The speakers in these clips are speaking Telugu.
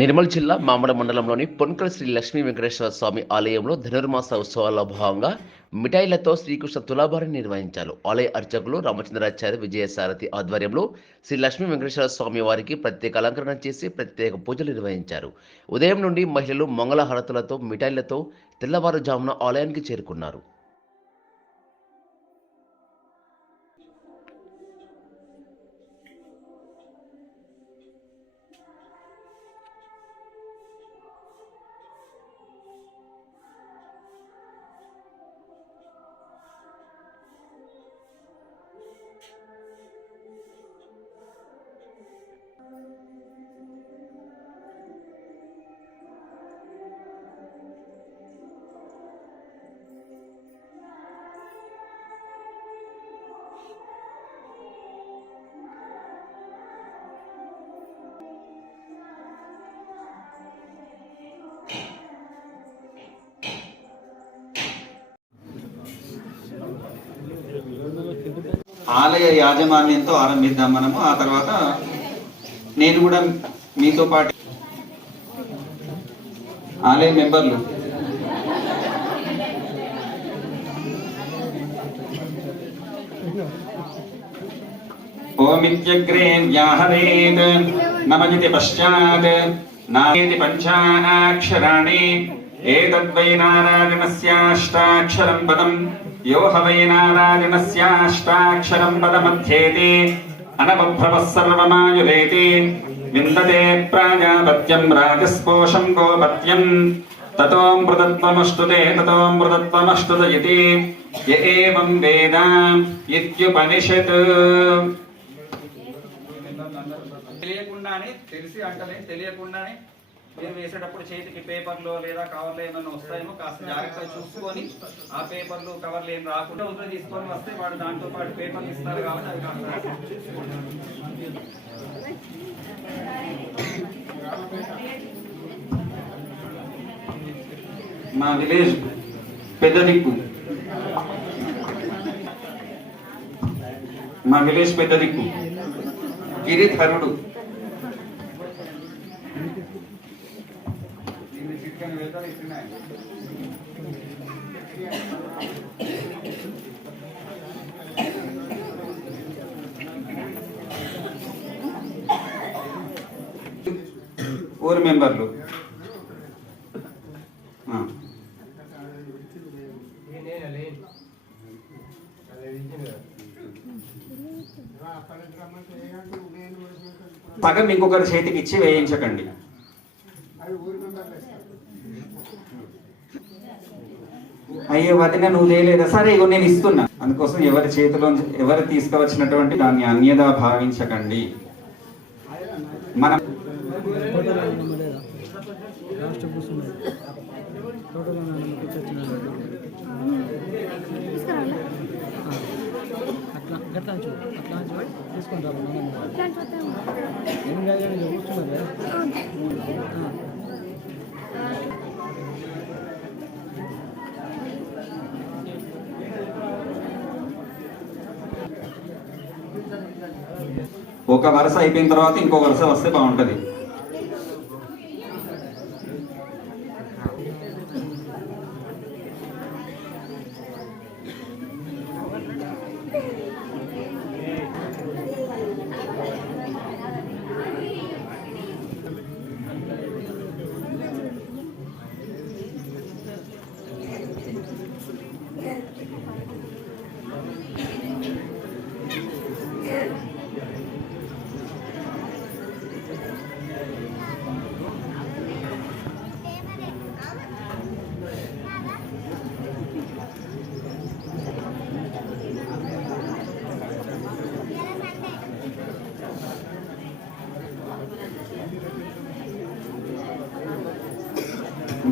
నిర్మల్ జిల్లా మామడ మండలంలోని పొన్కల శ్రీ లక్ష్మీ వెంకటేశ్వర స్వామి ఆలయంలో ధనుర్మాస ఉత్సవాల్లో భాగంగా మిఠాయిలతో శ్రీకృష్ణ తులాభారం నిర్వహించారు. ఆలయ అర్చకులు రామచంద్రాచార్య విజయసారథి ఆధ్వర్యంలో శ్రీ లక్ష్మీ వెంకటేశ్వర స్వామి వారికి ప్రత్యేక అలంకరణ చేసి ప్రత్యేక పూజలు నిర్వహించారు. ఉదయం నుండి మహిళలు మంగళహారతులతో మిఠాయిలతో తెల్లవారుజామున ఆలయానికి చేరుకున్నారు. ఆలయ యాజమాన్యంతో ఆరంభిద్దాం మనము. ఆ తర్వాత నేను కూడా మీతో పాటు ఆలయ మెంబర్లు. ఓమిత్యగ్రే వ్యాహరేత్ నమజితి పశ్చాత్ నాయేతి పంచాక్షరాణి ఏతద్వై నారాయణస్యాష్టాక్షరం పదం. యో హ వై నారాయణస్యాష్టాక్షరం పదమధ్యేతి అనవభ్రవः సర్వమాయురేతి విందతే ప్రాజాపత్యం రాజస్పోషం గోపత్యం తతో మృతత్వమష్టుతే తతో మృతత్వమష్టుత ఇతి య ఏవం వేద ఇత్యుపనిషత్ తెలియకుండానే తెలిసి అంటలే తెలియకుండానే మీరు వేసేటప్పుడు చేతికి పేపర్లు లేదా కవర్లు ఏమైనా వస్తాయేమో కాస్త జాగ్రత్తగా చూసుకొని ఆ పేపర్లు కవర్లు ఏం రాకుండా ఉంటే తీసుకొని వస్తే వాడు దాంతో పాటు పేపర్లు ఇస్తారు కాబట్టి అది కాస్త మా విలేజ్ పెద్ద దిక్కు. మా విలేజ్ పెద్ద దిక్కు. గిరిధరుడు. ఊరు మెంబర్లు. పగం ఇంకొకరి చేతికి ఇచ్చి వేయించకండి. అయ్యో వదిన నువ్వు తేలేదా సరే ఇగో నేను ఇస్తున్నా. అందుకోసం ఎవరి చేతిలో ఎవరు తీసుకువచ్చినటువంటి దాన్ని అన్యదా భావించకండి. మనం ఏం కాదు కానీ ఒక వరుస అయిపోయిన తర్వాత ఇంకో వరుస వస్తే బాగుంటది.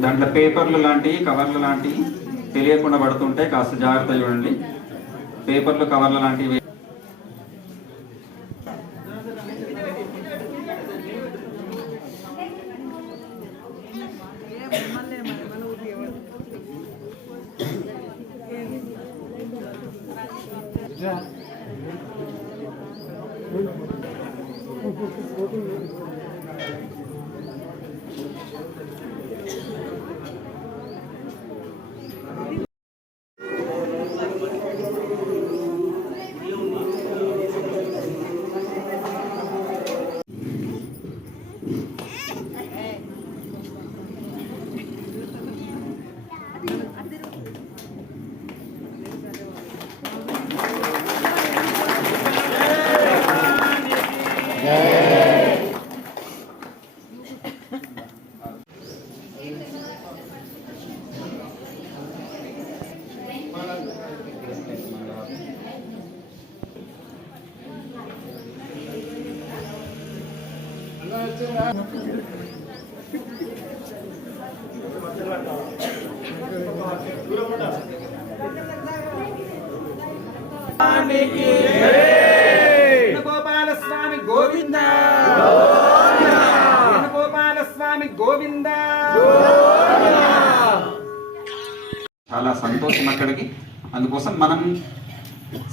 దాంట్లో పేపర్లు లాంటివి కవర్లు లాంటివి తెలియకుండా పడుతుంటే కాస్త జాగ్రత్త చూడండి. పేపర్లు కవర్లు లాంటివి గోపాలస్వామి స్వామి గోవింద గోపాలస్వామి స్వామి గోవింద చాలా సంతోషం అక్కడికి. అందుకోసం మనం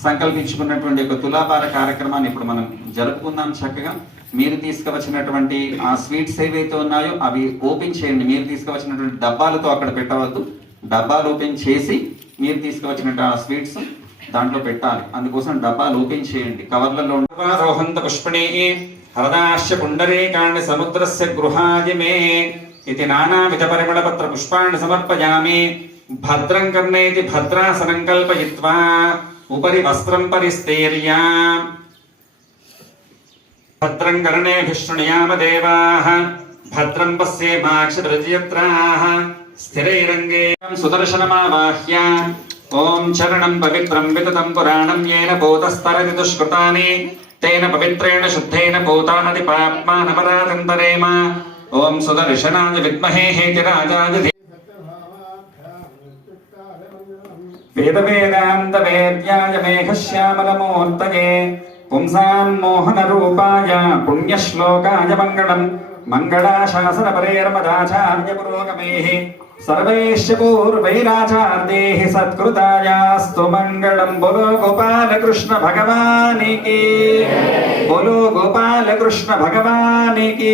సంకల్పించుకున్నటువంటి ఒక తులాభార కార్యక్రమాన్ని ఇప్పుడు మనం జరుపుకుందాం చక్కగా. మీరు తీసుకువచ్చినటువంటి ఆ స్వీట్స్ ఏవైతే ఉన్నాయో అవి ఓపెన్ చేయండి. మీరు తీసుకువచ్చినటువంటి డబ్బాలతో అక్కడ పెట్టవద్దు. డబ్బాలు ఓపెన్ చేసి మీరు తీసుకువచ్చినటువంటి ఆ స్వీట్స్ దాంట్లో పెట్టాలి. అందుకోసం డబ్బాలు ఓపెన్ చేయండి. కవర్లలో రోహంత పుష్పణే హరదాశ్య పుండరీకాణి సముద్రస్య గృహాయ మే ఇది నానావిధ పరిమళపత్ర పుష్పాన్ని సమర్పయామి. భద్రం కర్ణేతి భద్రాసనం కల్పయిత్వా ఉపరి వస్త్రం పరిస్తేర్యా భద్రం కర్ణేభిः శృణుయామ దేవాः భద్రం పశ్యేమాక్షరజయత్రాः స్థిరైరంగే సుదర్శనమావాహ్య. ఓం చరణం పవిత్రం వితతం పురాణం ఏన భూతస్తరతి దుష్కృతాని తేన పవిత్రేణ శుద్ధేన భూతానది పాప్మానపరాతంతరేమ ఓం సుదర్శనాయ విద్మహే హేతి రాజాది వేదవేదాంత వేద్యాయ మేఘశ్యామలమూర్తయే. పుంసాం మోహనరూపాయ పుణ్యశ్లోకాయ మంగళం మంగళాశాసన పరేరమదాచార్య పురోగమేః సర్వేశ్య పూర్వైరాచార్యైః సత్కృతాయాస్తు మంగళం బోలో గోపాలకృష్ణ భగవానికి బోలో గోపాలకృష్ణ భగవానికి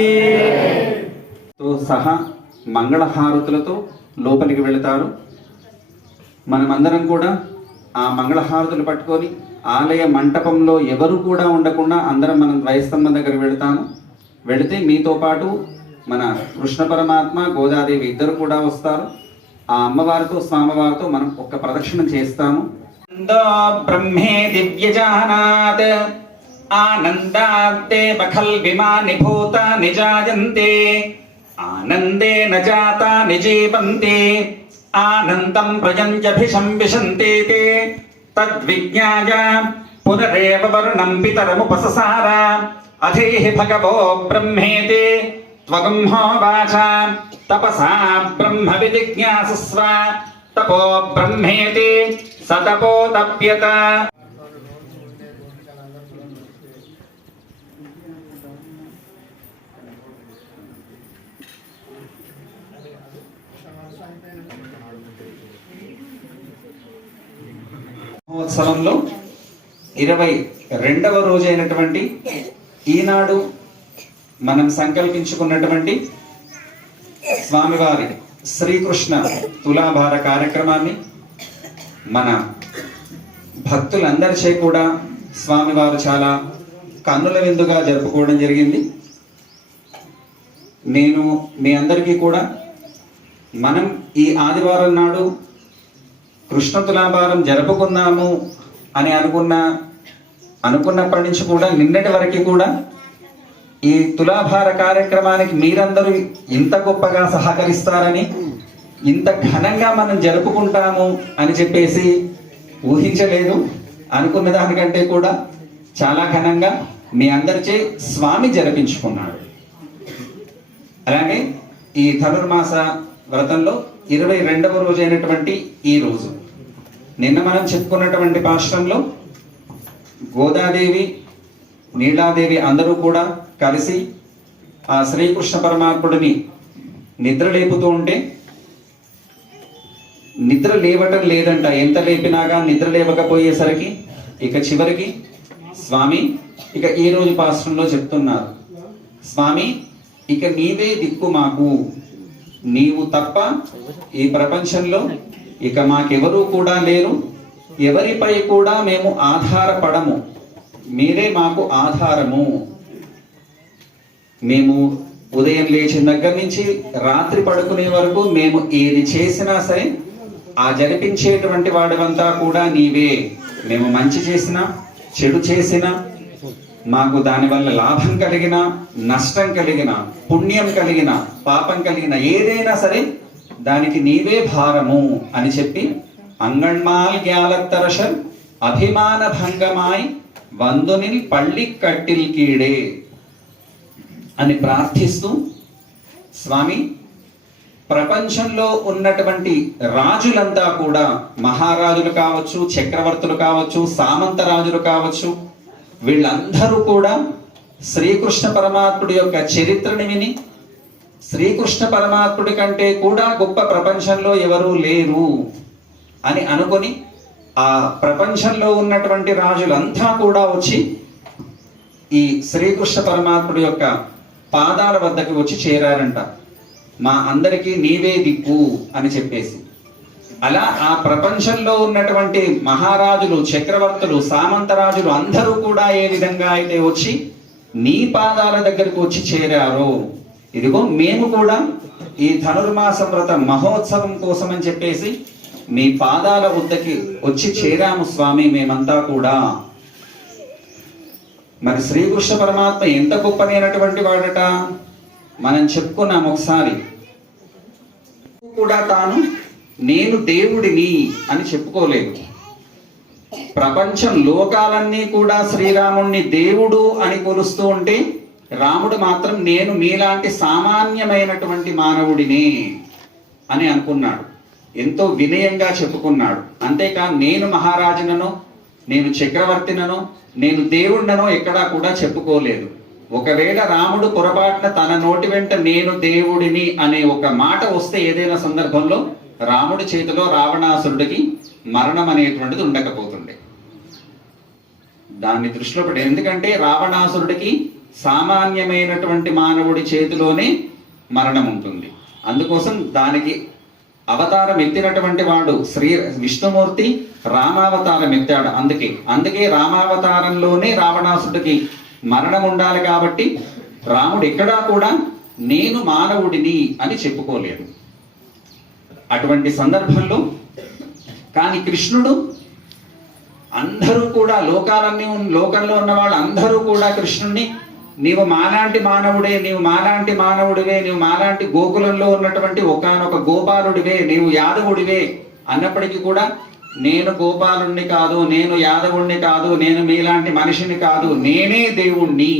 తో సహా మంగళహారతులతో లోపలికి వెళతారు. మనమందరం కూడా ఆ మంగళహారతులు పట్టుకొని ఆలయ మంటపంలో ఎవరు కూడా ఉండకుండా అందరం మనం ద్వయస్తంభం దగ్గర వెళతాము. వెళితే మీతో పాటు మన కృష్ణ పరమాత్మ గోదాదేవి ఇద్దరు కూడా వస్తారు. ఆ అమ్మవారితో స్వామివారితో మనం ఒక్క ప్రదక్షిణ చేస్తాము. బ్రహ్మే దివ్యజానాత్ ఆనందాద్దే బఖల్ విమాని భూత నిజాయంతే ఆనందేన జాతా నిజీవంతి ఆనందం ప్రజంజభిషం విశంతే తద్విజ్ఞాయ పునరేవ వర్ణం పితరముపససార అధేహి భగవో బ్రహ్మేతి త్వగుంహోవాచ తపసా బ్రహ్మ విజిజ్ఞాసస్వ తపో బ్రహ్మేతి సతపోతప్యత సంవత్సరంలో ఇరవై రెండవ రోజైనటువంటి ఈనాడు మనం సంకల్పించుకున్నటువంటి స్వామివారి శ్రీకృష్ణ తులాభార కార్యక్రమాన్ని మన భక్తులందరిచే కూడా స్వామివారు చాలా కన్నుల విందుగా జరుపుకోవడం జరిగింది. నేను మీ అందరికీ కూడా మనం ఈ ఆదివారం నాడు కృష్ణ తులాభారం జరుపుకున్నాము అని అనుకున్న అనుకున్నప్పటి నుంచి కూడా నిన్నటి వరకు కూడా ఈ తులాభార కార్యక్రమానికి మీరందరూ ఇంత గొప్పగా సహకరిస్తారని ఇంత ఘనంగా మనం జరుపుకుంటాము అని చెప్పేసి ఊహించలేదు. అనుకున్న దానికంటే కూడా చాలా ఘనంగా మీ అందరిచే స్వామి జరిపించుకున్నాడు. అలాగే ఈ ధనుర్మాస వ్రతంలో ఇరవై రెండవ రోజు అయినటువంటి ఈ రోజు. నిన్న మనం చెప్పుకున్నటువంటి పాశ్రంలో గోదాదేవి నీలాదేవి అందరూ కూడా కలిసి ఆ శ్రీకృష్ణ పరమాత్ముడిని నిద్ర లేపుతూ ఉంటే నిద్ర లేవటం లేదంట. ఎంత లేపినాగా నిద్ర లేవకపోయేసరికి? ఇక చివరికి స్వామి ఇక ఈ రోజు పాశ్రంలో చెప్తున్నారు. స్వామి ఇక నీవే దిక్కు మాకు. నీవు తప్ప ఈ ప్రపంచంలో ఇక మాకెవరూ కూడా లేరు. ఎవరిపై కూడా మేము ఆధారపడము. మీరే మాకు ఆధారము. మేము ఉదయం లేచిన దగ్గర నుంచి రాత్రి పడుకునే వరకు మేము ఏది చేసినా సరే ఆ జరిపించేటువంటి వాడివంతా కూడా నీవే. మేము మంచి చేసినా చెడు చేసినా మాకు దానివల్ల లాభం కలిగిన నష్టం కలిగిన పుణ్యం కలిగిన పాపం కలిగిన ఏదైనా సరే దానికి నీవే భారము అని చెప్పి అంగణ్మాల్ గ్యాలత్తరషన్ అభిమాన భంగమాయ్ వందునిల్ పళ్ళి కట్టిల్ కీడే అని ప్రార్థిస్తూ స్వామి ప్రపంచంలో ఉన్నటువంటి రాజులంతా కూడా మహారాజులు కావచ్చు చక్రవర్తులు కావచ్చు సామంత రాజులు కావచ్చు వీళ్ళందరూ కూడా శ్రీకృష్ణ పరమాత్ముడి యొక్క చరిత్రని విని శ్రీకృష్ణ పరమాత్ముడి కంటే కూడా గొప్ప ప్రపంచంలో ఎవరూ లేరు అని అనుకొని ఆ ప్రపంచంలో ఉన్నటువంటి రాజులంతా కూడా వచ్చి ఈ శ్రీకృష్ణ పరమాత్ముడి యొక్క పాదాల వద్దకు వచ్చి చేరారంట. మా అందరికీ నీవే దిక్కు అని చెప్పేసి. అలా ఆ ప్రపంచంలో ఉన్నటువంటి మహారాజులు చక్రవర్తులు సామంతరాజులు అందరూ కూడా ఏ విధంగా అయితే వచ్చి నీ పాదాల దగ్గరకు వచ్చి చేరారో ఇదిగో మేము కూడా ఈ ధనుర్మాస వ్రత మహోత్సవం కోసం అని చెప్పేసి మీ పాదాల వద్దకి వచ్చి చేరాము స్వామి మేమంతా కూడా. మరి శ్రీకృష్ణ పరమాత్మ ఎంత గొప్పదైనటువంటి వాడట? మనం చెప్పుకున్నాం ఒకసారి. కూడా తాను నేను దేవుడిని అని చెప్పుకోలేదు. ప్రపంచం లోకాలన్నీ కూడా శ్రీరాముణ్ణి దేవుడు అని కొలుస్తూ ఉంటే రాముడు మాత్రం నేను మీలాంటి సామాన్యమైనటువంటి మానవుడిని అని అనుకున్నాడు. ఎంతో వినయంగా చెప్పుకున్నాడు. అంతేకాదు నేను మహారాజునను నేను చక్రవర్తినను నేను దేవుణ్ణనో ఎక్కడా కూడా చెప్పుకోలేదు. ఒకవేళ రాముడు పొరపాటున తన నోటి వెంట నేను దేవుడిని అనే ఒక మాట వస్తే ఏదైనా సందర్భంలో రాముడి చేతిలో రావణాసురుడికి మరణం అనేటువంటిది ఉండకపోతుండే. దాన్ని దృష్టిలో పెట్టే ఎందుకంటే రావణాసురుడికి సామాన్యమైనటువంటి మానవుడి చేతిలోనే మరణం ఉంటుంది అందుకోసం దానికి అవతారం ఎత్తినటువంటి వాడు శ్రీ విష్ణుమూర్తి రామావతారం ఎత్తాడు. అందుకే అందుకే రామావతారంలోనే రావణాసుడికి మరణం ఉండాలి కాబట్టి రాముడు ఎక్కడా కూడా నేను మానవుడిని అని చెప్పుకోలేదు. అటువంటి సందర్భంలో కానీ కృష్ణుడు అందరూ కూడా లోకాలన్నీ ఉన్న- లోకంలో ఉన్న వాళ్ళు అందరూ కూడా కృష్ణుణ్ణి నీవు మాలాంటి మానవుడే నీవు మాలాంటి మానవుడివే నీవు మాలాంటి గోకులంలో ఉన్నటువంటి ఒకనొక గోపాలుడివే నీవు యాదవుడివే అన్నప్పటికీ కూడా నేను గోపాలుణ్ణి కాదు నేను యాదవుణ్ణి కాదు నేను మీలాంటి మనిషిని కాదు నేనే దేవుణ్ణి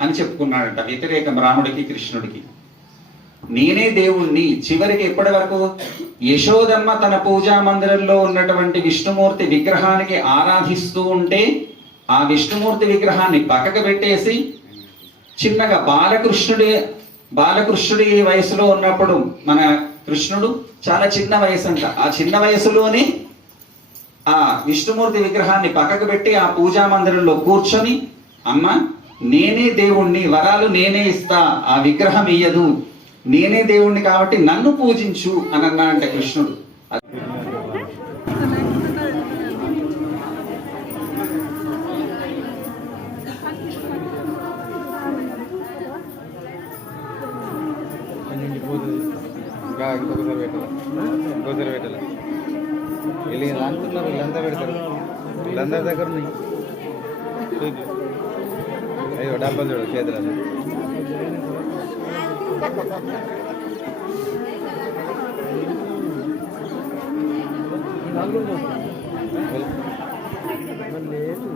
అని చెప్పుకున్నాడట వ్యతిరేకం రాముడికి కృష్ణుడికి. నేనే దేవుణ్ణి. చివరికి ఎప్పటి వరకు? యశోదమ్మ తన పూజా మందిరంలో ఉన్నటువంటి విష్ణుమూర్తి విగ్రహానికి ఆరాధిస్తూ ఉంటే ఆ విష్ణుమూర్తి విగ్రహాన్ని పక్కకు పెట్టేసి చిన్నగా బాలకృష్ణుడి బాలకృష్ణుడి వయసులో ఉన్నప్పుడు మన కృష్ణుడు చాలా చిన్న వయసు అంట ఆ చిన్న వయసులోనే ఆ విష్ణుమూర్తి విగ్రహాన్ని పక్కకు పెట్టి ఆ పూజా మందిరంలో కూర్చొని అమ్మ నేనే దేవుణ్ణి వరాలు నేనే ఇస్తా ఆ విగ్రహం ఇయ్యదు. నేనే దేవుణ్ణి కాబట్టి నన్ను పూజించు అని అన్నా అంటే కృష్ణుడు ఇంకా ఇంకొకసారి పెట్టాలి ఇంకోసారి పెట్టాలి అంటున్నారు వీళ్ళంతా పెడతారు. వీళ్ళందరి దగ్గర ఉన్నాయి. అయ్యో డబ్బులు చూడు చేతులలో లేదు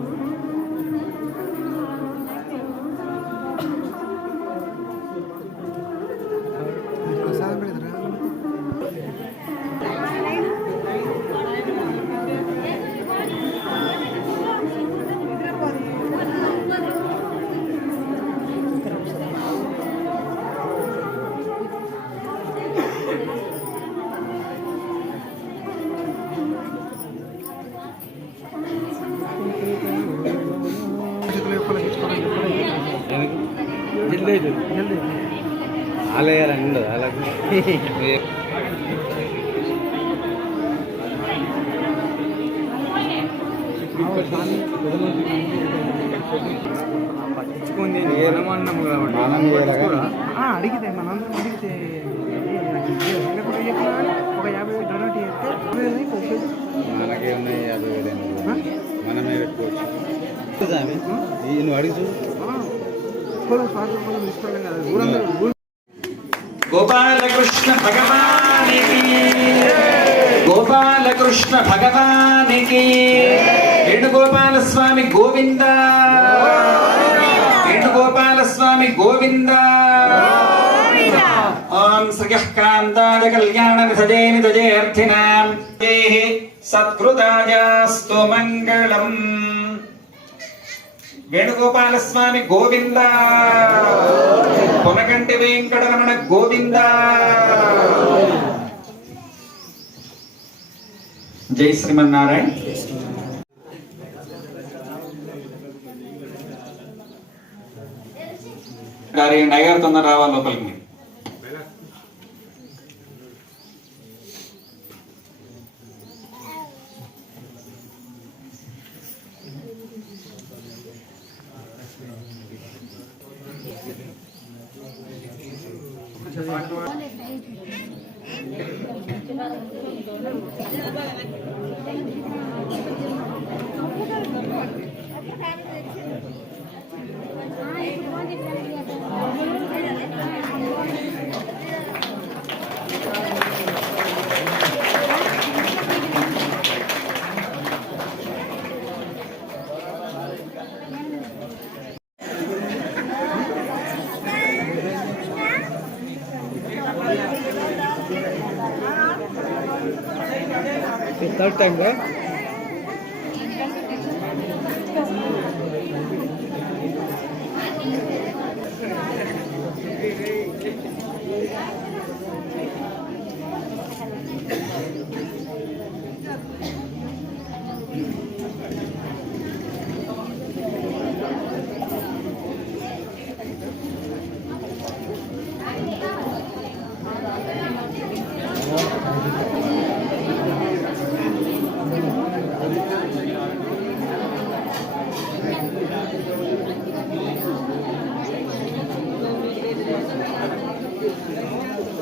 జల్దీ ఆలయాలని ఉండదు అలాగే పట్టించుకుంది మనం ఇవ్వలేగా? అడిగితే మనందరం అడిగితే ఒక యాభై వేలు డొనేట్ చేస్తే. మనకే ఉన్నాయి యాభై వేలు? మనమే పెట్టుకోవచ్చు నువ్వు అడిగి చూడు గోపాలకృష్ణ భగవానికి. గోపాలకృష్ణ భగవానికి. వేణుగోపాల స్వామి గోవింద. వేణుగోపాల స్వామి గోవింద. ఓం శ్రియః కళ్యాణ విధజే నిధజేర్థినాం దేః సత్కృతాయాస్తు మంగళం. వేణుగోపాల స్వామి గోవింద. పొనగంటి వెంకటరమణ గోవింద. జై శ్రీమన్నారాయణ. గారి నగర్ తొందర రావాలి లోపలికి. మీరు. थर्ड टाइम है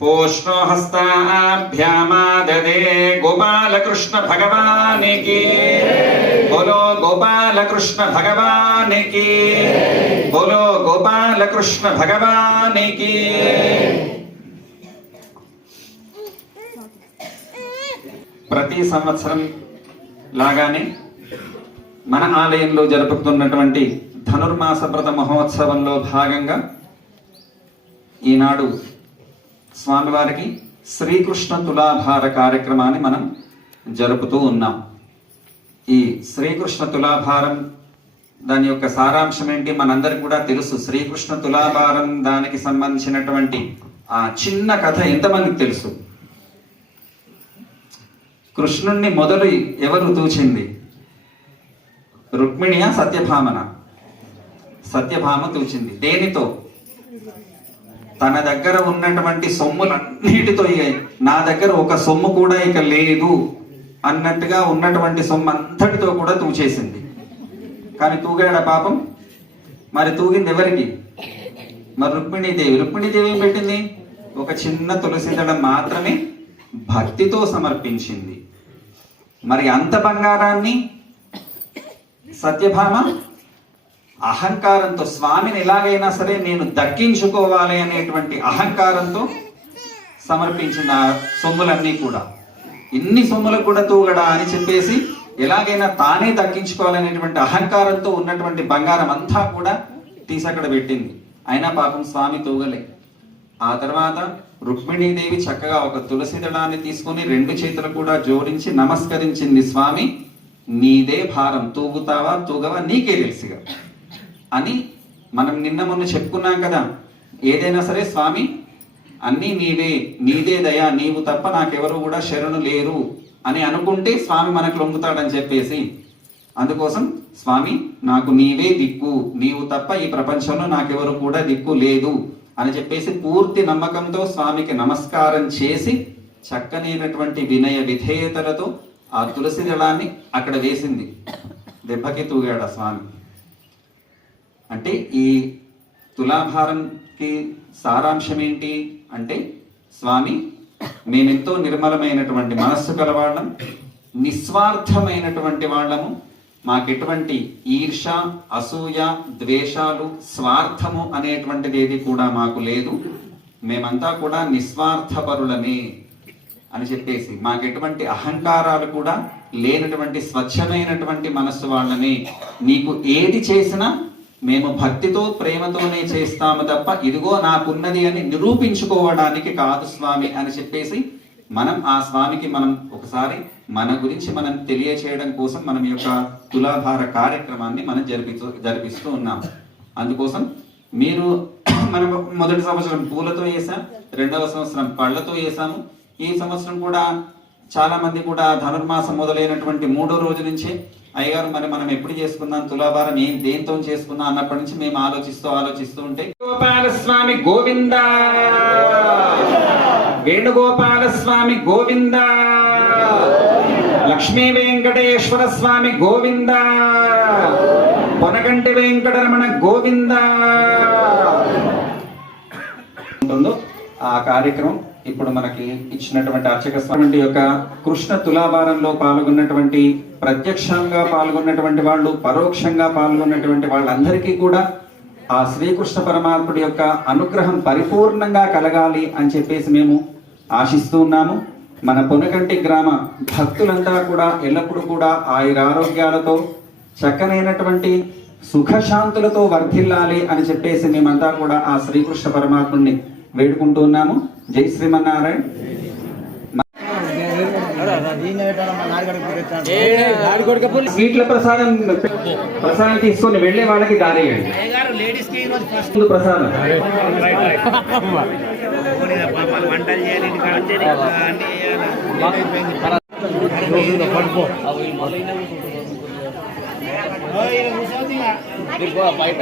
పూష్ణోహస్తాభ్యామాదే గోపాలకృష్ణ భగవానికి బోలో గోపాలకృష్ణ భగవానికి బోలో గోపాలకృష్ణ భగవానికి ప్రతి సంవత్సరం లాగానే మన ఆలయంలో జరుపుతున్నటువంటి ధనుర్మాసవ్రత మహోత్సవంలో భాగంగా ఈనాడు స్వామివారికి శ్రీకృష్ణ తులాభార కార్యక్రమాన్ని మనం జరుపుతూ ఉన్నాం. ఈ శ్రీకృష్ణ తులాభారం దాని యొక్క సారాంశం ఏంటి? మనందరికి కూడా తెలుసు. శ్రీకృష్ణ తులాభారం దానికి సంబంధించినటువంటి ఆ చిన్న కథ ఎంతమందికి తెలుసు? కృష్ణుణ్ణి మొదలు ఎవరు తూచింది? రుక్మిణియా సత్యభామన? సత్యభామ తూచింది. దేనితో? తన దగ్గర ఉన్నటువంటి సొమ్ములన్నిటితో నా దగ్గర ఒక సొమ్ము కూడా ఇక లేదు అన్నట్టుగా ఉన్నటువంటి సొమ్ము అంతటితో కూడా తూచేసింది. కానీ తూగాడ పాపం? మరి తూగింది ఎవరికి? మరి రుక్మిణీదేవి. రుక్మిణీదేవి ఏం పెట్టింది? ఒక చిన్న తులసి దళం మాత్రమే భక్తితో సమర్పించింది. మరి అంత బంగారాన్ని సత్యభామ అహంకారంతో స్వామిని ఎలాగైనా సరే నేను దక్కించుకోవాలి అనేటువంటి అహంకారంతో సమర్పించిన సొమ్ములన్నీ కూడా. ఇన్ని సొమ్ములకు కూడా తూగడా అని చెప్పేసి ఎలాగైనా తానే దక్కించుకోవాలనేటువంటి అహంకారంతో ఉన్నటువంటి బంగారం అంతా కూడా తీసి అక్కడ పెట్టింది. అయినా పాపం స్వామి తూగలే. ఆ తర్వాత రుక్మిణీదేవి చక్కగా ఒక తులసి దళాన్ని తీసుకొని రెండు చేతులు కూడా జోడించి నమస్కరించింది స్వామి నీదే భారం. తూగుతావా? తూగవా? నీకే తెలుసుగా. అని మనం నిన్న మొన్న చెప్పుకున్నాం కదా. ఏదైనా సరే స్వామి అన్నీ నీవే నీదే దయా నీవు తప్ప నాకెవరు కూడా శరణు లేరు అని అనుకుంటే స్వామి మనకు లొంగుతాడని చెప్పేసి. అందుకోసం స్వామి నాకు నీవే దిక్కు నీవు తప్ప ఈ ప్రపంచంలో నాకెవరు కూడా దిక్కు లేదు అని చెప్పేసి పూర్తి నమ్మకంతో స్వామికి నమస్కారం చేసి చక్కనైనటువంటి వినయ విధేయతలతో ఆ తులసి దళాన్ని అక్కడ వేసింది. దెబ్బకి తూగాడు ఆ స్వామి? అంటే ఈ తులాభారంకి సారాంశం ఏంటి అంటే స్వామి మేమెంతో నిర్మలమైనటువంటి మనస్సు కలవాళ్ళం నిస్వార్థమైనటువంటి వాళ్ళము. మాకెటువంటి ఈర్ష అసూయ ద్వేషాలు స్వార్థము అనేటువంటిది ఏది కూడా మాకు లేదు. మేమంతా కూడా నిస్వార్థపరులమే అని చెప్పేసి మాకు ఎటువంటి అహంకారాలు కూడా లేనటువంటి స్వచ్ఛమైనటువంటి మనస్సు వాళ్ళని నీకు ఏది చేసినా మేము భక్తితో ప్రేమతోనే చేస్తాము తప్ప ఇదిగో నాకున్నది అని నిరూపించుకోవడానికి కాదు స్వామి అని చెప్పేసి మనం ఆ స్వామికి మనం ఒకసారి మన గురించి మనం తెలియచేయడం కోసం మనం యొక్క తులాభార కార్యక్రమాన్ని మనం జరిపిస్తూ జరిపిస్తూ ఉన్నాం. అందుకోసం మీరు మనం మొదటి సంవత్సరం పూలతో వేసాం రెండవ సంవత్సరం పళ్ళతో వేసాము ఈ సంవత్సరం కూడా చాలా మంది కూడా ధనుర్మాసం మొదలైనటువంటి మూడో రోజు నుంచి అయ్యగారు మరి మనం ఎప్పుడు చేసుకుందాం? తులాభారం ఏం దేంతో చేసుకుందాం అన్నప్పటి నుంచి మేము ఆలోచిస్తూ ఆలోచిస్తూ ఉంటే గోపాల స్వామి గోవింద! వేణుగోపాల స్వామి గోవింద! లక్ష్మీ వెంకటేశ్వర స్వామి గోవింద! పొనగంటి వెంకటరమణ గోవింద! ఉంటుందో ఆ కార్యక్రమం? ఇప్పుడు మనకి ఇచ్చినటువంటి అర్చక స్వామి యొక్క కృష్ణ తులాభారంలో పాల్గొన్నటువంటి ప్రత్యక్షంగా పాల్గొన్నటువంటి వాళ్ళు పరోక్షంగా పాల్గొన్నటువంటి వాళ్ళందరికీ కూడా ఆ శ్రీకృష్ణ పరమాత్ముడి యొక్క అనుగ్రహం పరిపూర్ణంగా కలగాలి అని చెప్పేసి మేము ఆశిస్తూ ఉన్నాము. మన పొనకంటి గ్రామ భక్తులంతా కూడా ఎల్లప్పుడూ కూడా ఆయుర ఆరోగ్యాలతో చక్కనైనటువంటి సుఖశాంతులతో వర్ధిల్లాలి అని చెప్పేసి మేమంతా కూడా ఆ శ్రీకృష్ణ పరమాత్ముడిని వేడుకుంటూ ఉన్నాము జై శ్రీమన్నారాయణ. స్వీట్ల ప్రసాదం ప్రసాదం తీసుకొని వెళ్ళే వాళ్ళకి దారేయండి ముందు ప్రసాదం. చేయాలి. బయట